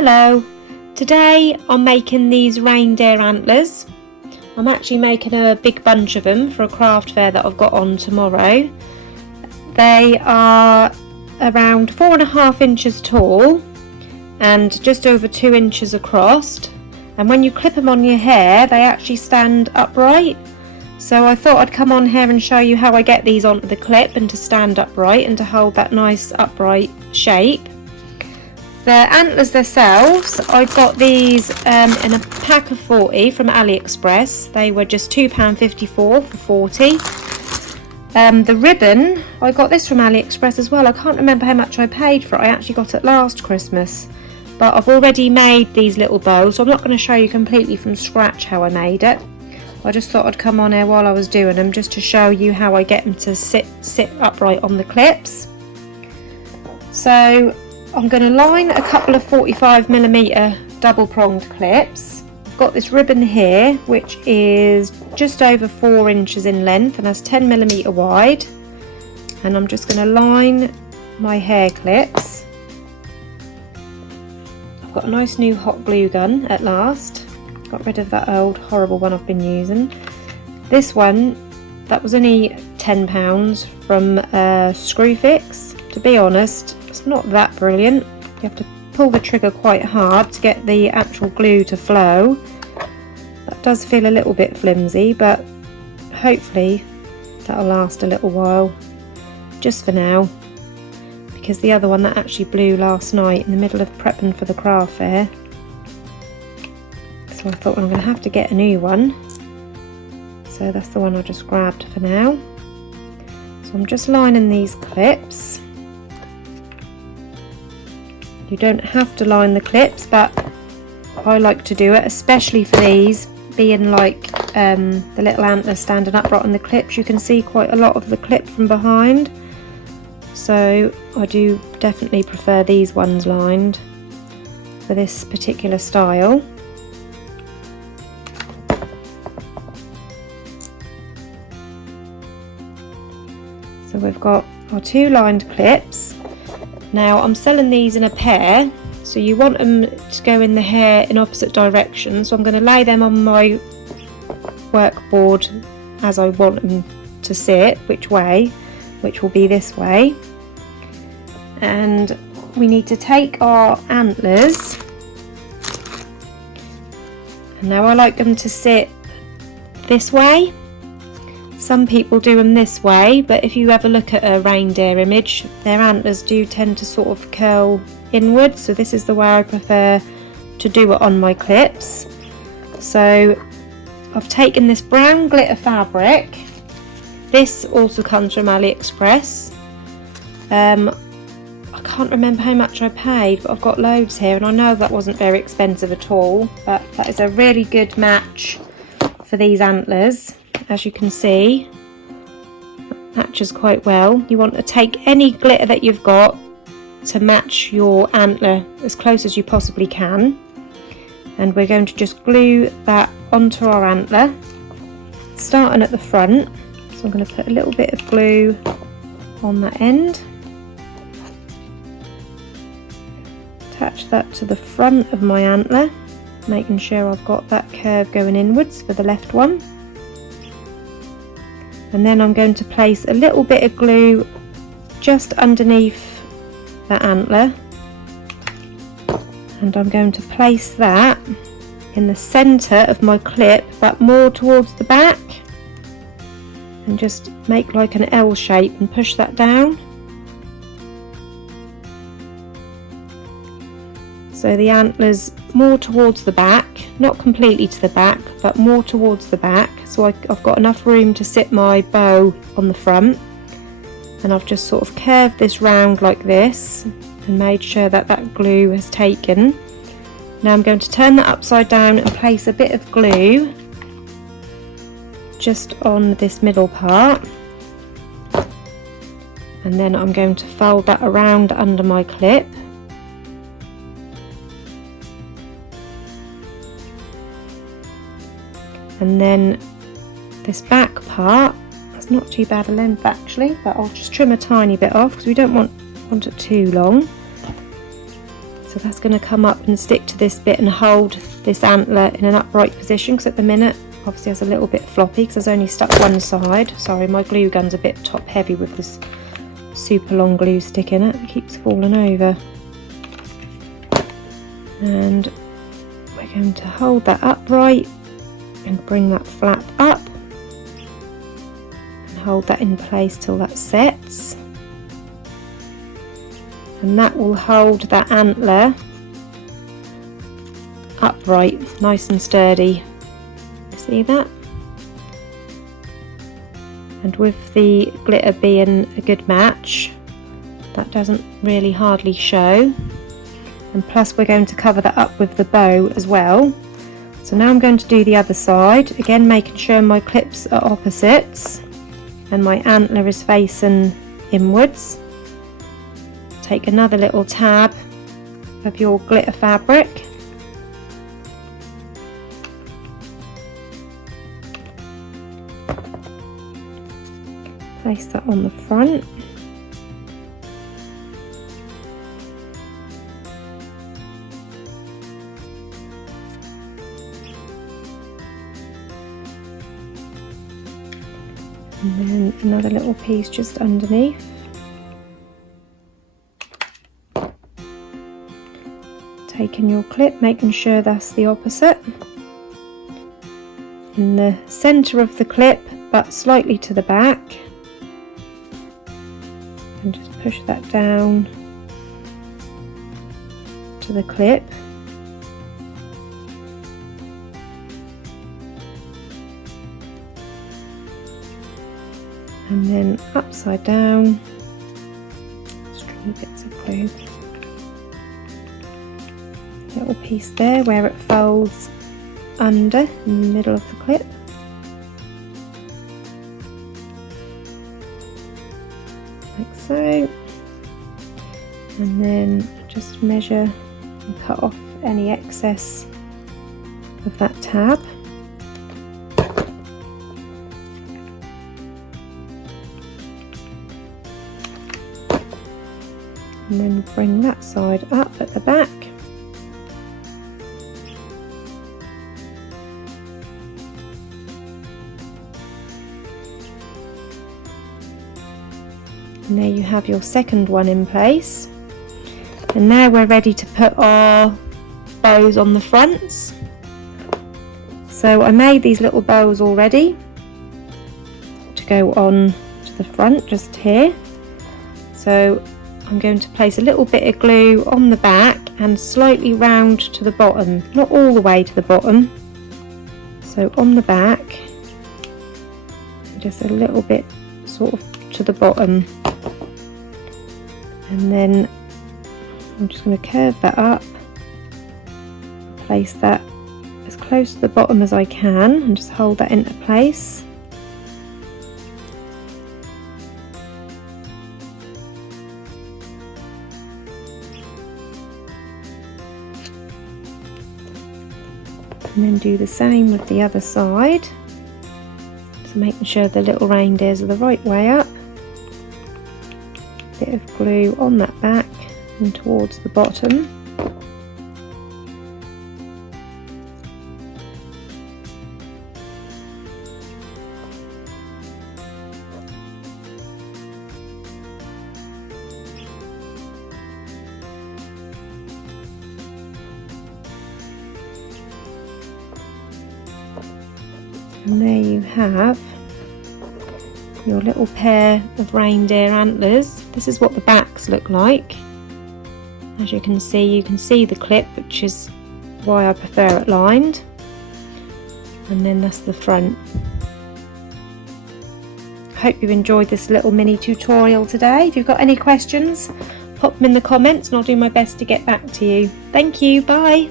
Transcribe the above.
Hello, today I'm making these reindeer antlers. I'm actually making a big bunch of them for a craft fair that I've got on tomorrow. They are around 4.5 inches tall and just over 2 inches across, and when you clip them on your hair they actually stand upright. So I thought I'd come on here and show you how I get these onto the clip and to stand upright and to hold that nice upright shape. The antlers themselves, I got these in a pack of 40 from AliExpress. They were just £2.54 for 40. The ribbon, I got this from AliExpress as well. I can't remember how much I paid for it. I actually got it last Christmas. But I've already made these little bows, so I'm not going to show you completely from scratch how I made it. I just thought I'd come on here while I was doing them just to show you how I get them to sit upright on the clips. So I'm going to line a couple of 45mm double pronged clips. I've got this ribbon here which is just over 4 inches in length and has 10mm wide, and I'm just going to line my hair clips. I've got a nice new hot glue gun at last. Got rid of that old horrible one I've been using. This one, that was only £10 from Screwfix. To be honest, it's not that brilliant. You have to pull the trigger quite hard to get the actual glue to flow. That does feel a little bit flimsy, but hopefully that'll last a little while, just for now, because the other one that actually blew last night in the middle of prepping for the craft fair. So I thought I'm going to have to get a new one. So that's the one I just grabbed for now. So I'm just lining these clips. You don't have to line the clips, but I like to do it, especially for these, being like the little antlers standing upright on the clips. You can see quite a lot of the clip from behind. So I do definitely prefer these ones lined for this particular style. So we've got our 2 lined clips. Now I'm selling these in a pair, so you want them to go in the hair in opposite directions. So I'm going to lay them on my workboard as I want them to sit, which will be this way. And we need to take our antlers, and now I like them to sit this way. Some people do them this way, but if you ever look at a reindeer image, their antlers do tend to sort of curl inwards, so this is the way I prefer to do it on my clips. So I've taken this brown glitter fabric. This also comes from AliExpress. I can't remember how much I paid, but I've got loads here, and I know that wasn't very expensive at all, but that is a really good match for these antlers. As you can see, it matches quite well. You want to take any glitter that you've got to match your antler as close as you possibly can, and we're going to just glue that onto our antler, starting at the front. So I'm going to put a little bit of glue on that end, attach that to the front of my antler, making sure I've got that curve going inwards for the left one. And then I'm going to place a little bit of glue just underneath the antler, and I'm going to place that in the centre of my clip, but more towards the back, and just make like an L shape and push that down. So the antlers more towards the back, not completely to the back, but more towards the back, so I've got enough room to sit my bow on the front. And I've just sort of curved this round like this and made sure that that glue has taken. Now I'm going to turn that upside down and place a bit of glue just on this middle part, and then I'm going to fold that around under my clip. And then this back part, that's not too bad a length actually, but I'll just trim a tiny bit off because we don't want it too long. So that's going to come up and stick to this bit and hold this antler in an upright position, because at the minute obviously it's a little bit floppy because I've only stuck one side. Sorry, my glue gun's a bit top heavy with this super long glue stick in it. It keeps falling over. And we're going to hold that upright and bring that flap up and hold that in place till that sets. And that will hold that antler upright, nice and sturdy. You see that? And with the glitter being a good match, that doesn't really hardly show. And plus we're going to cover that up with the bow as well. So now I'm going to do the other side, again making sure my clips are opposites and my antler is facing inwards. Take another little tab of your glitter fabric, place that on the front, and then another little piece just underneath. Taking your clip, making sure that's the opposite in the centre of the clip but slightly to the back, and just push that down to the clip. And then upside down, string bits of glue. Little piece there where it folds under in the middle of the clip. Like so. And then just measure and cut off any excess of that tab. And then bring that side up at the back. And there you have your second one in place. And now we're ready to put our bows on the fronts. So I made these little bows already to go on to the front just here. So I'm going to place a little bit of glue on the back and slightly round to the bottom, not all the way to the bottom. So on the back, just a little bit sort of to the bottom. And then I'm just going to curve that up, place that as close to the bottom as I can and just hold that into place. And then do the same with the other side. So making sure the little reindeers are the right way up. Bit of glue on that back and towards the bottom. And there you have your little pair of reindeer antlers. This is what the backs look like. As you can see the clip, which is why I prefer it lined. And then that's the front. I hope you enjoyed this little mini tutorial today. If you've got any questions, pop them in the comments and I'll do my best to get back to you. Thank you, bye!